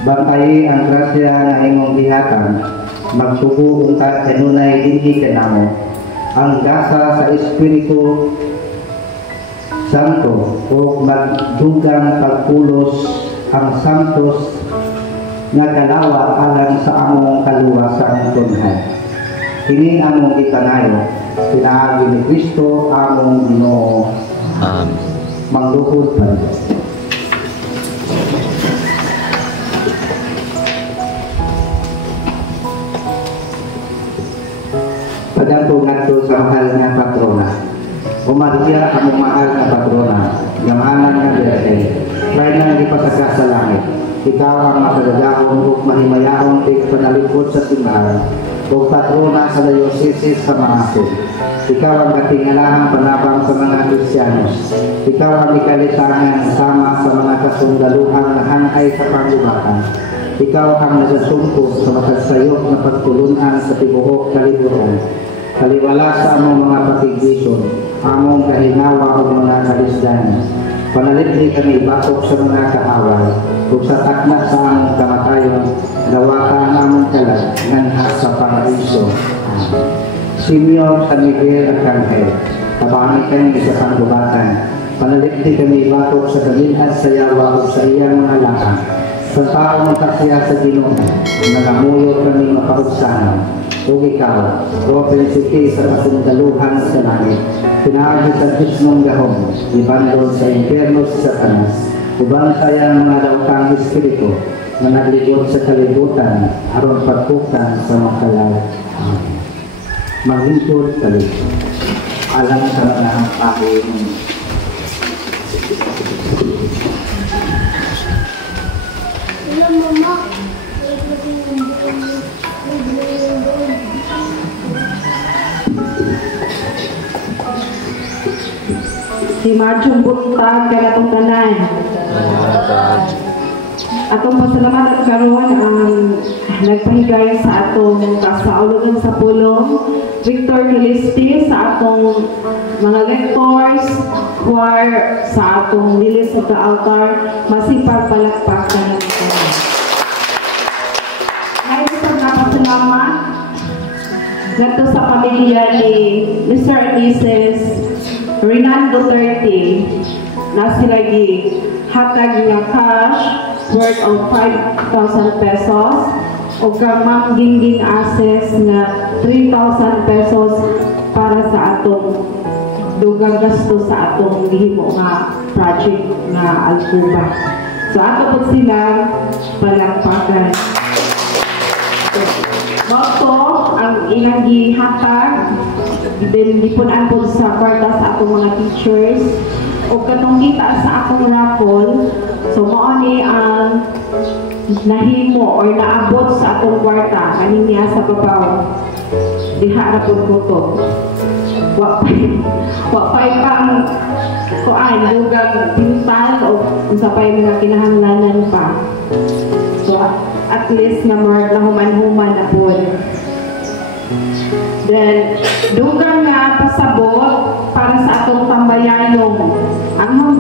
Bantayi ang grasya na imong gihatag, magtubo unta kanunay dinhi kanamo. Ang dasa sa Espiritu Santo o magdugang pagpulos ang santos nga kalawa alang sa among kaluwasan tunhay. Kini among itanayo, pinaagi ni Kristo among Ginoo. Mangluhod pa rin. Pagdatungan to sa mahal nga patrona. O Maria, among mahal na patrona, yamanan nga Birhen, try nang ipasaka sa langit. Ikaw ang masadagahon o mahimayahon tig panalipod sa simbahan, o patrona sa dayosisis sa mga asin. Ikaw ang katingalahang panabang sa mga Kristiyanos. Ikaw ang ikalitangan sama sa mga kasundaluhang nahanay sa panglubatan. Ikaw ang nagasungkot sa matagsayok na pagtulunan sa tibuok kaliburon. Kaliwala sa among mga patigwisyon, among kahinawa o mga kalisdan. Panalitli kami bakok sa mga kaaway, kung sa takna sa among kamatayon, dawata ang among kalag, nganha sa paraiso. Simeon San Miguel Arcangel, tabangan kami sa panggubatan. Panalitli kami bakok sa kalinhan sa yawa o sa iyang mga lakang. Sa taong magkasya sa Ginoo, nangamuyot kami mapaugsanan. O ikaw, o Prinsipe sa kasundaluhan sa langit, pinaagi sa Diyos mong gahong, ibandol sa impyerno sa Satanas, ubansayang mga daukang Espiritu, na naglibot sa kalibutan, aron pagkukan sa mga kalal. Maglingkod kalit, alam sa mga pahing. Si Marjong buntag kay atong tanan. Atong pasalamat at karon ang nagpahigay sa atong kasaulogan sa pulong, Victor Caliste, sa atong mga lectors, choir, sa atong lilis sa altar, masipag palakpakan ng tanan. Ngayon sa napasalamat ngadto sa pamilya ni Mr. and Mrs. Renan Duterte na sila hatag nga cash worth of 5,000 pesos o Ma'am Gingging Access nga 3,000 pesos para sa atong dugang gasto sa atong gihimo nga project nga Alcuba. So ato po sila palakpakan. Moto ang ilang gihatag then lipunan po sa kwarta sa atong mga teachers o katong kita sa akong raffle. So mao ni ang nahimo or naabot sa atong kwarta kaniya sa babaw diha na pud ko wa pay pang kuan dugang pintal o unsa pay mga kinahanglanan pa. So at least nga more na human-human na po. Then, dugang nga pasabot para sa atong tambayayong. Ang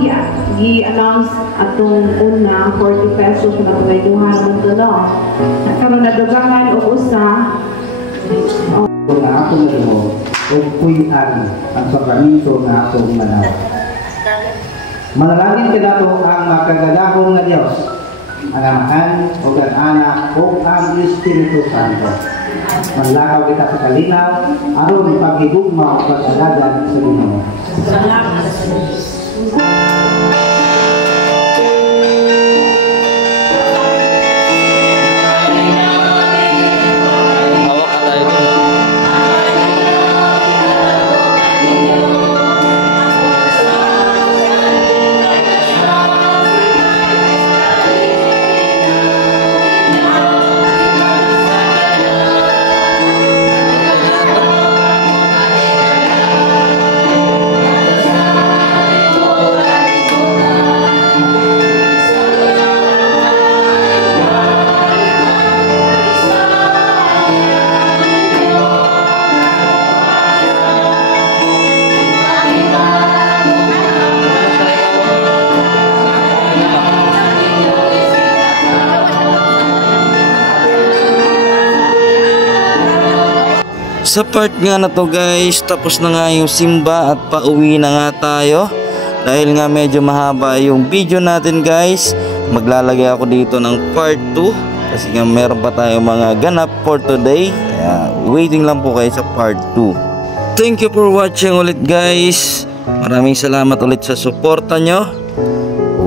gi-announce atong una 40 pesos na pagayduhan ng tuno. Nagkaroon na dugangan o usa. Kung na ako na mo, huwag kuyitan ang sakramento na akong manaw. Manalangin ka na ito ang makagalahong na Diyos, ang Amahan o ang Anak o ang Espiritu Santo. Manlakaw kita sa kalinaw, aron paghigugma o pag-alagan sa Ginoo. Hawak ka tayo dun. Sa part nga na to guys, tapos na nga yung simba at pauwi na nga tayo. Dahil nga medyo mahaba yung video natin guys, maglalagay ako dito ng part 2. Kasi nga meron pa tayong mga ganap for today. Kaya waiting lang po kayo sa part 2. Thank you for watching ulit guys. Maraming salamat ulit sa suporta nyo.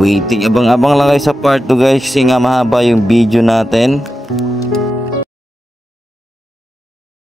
Waiting, abang-abang lang kayo sa part 2 guys. Kasi nga mahaba yung video natin.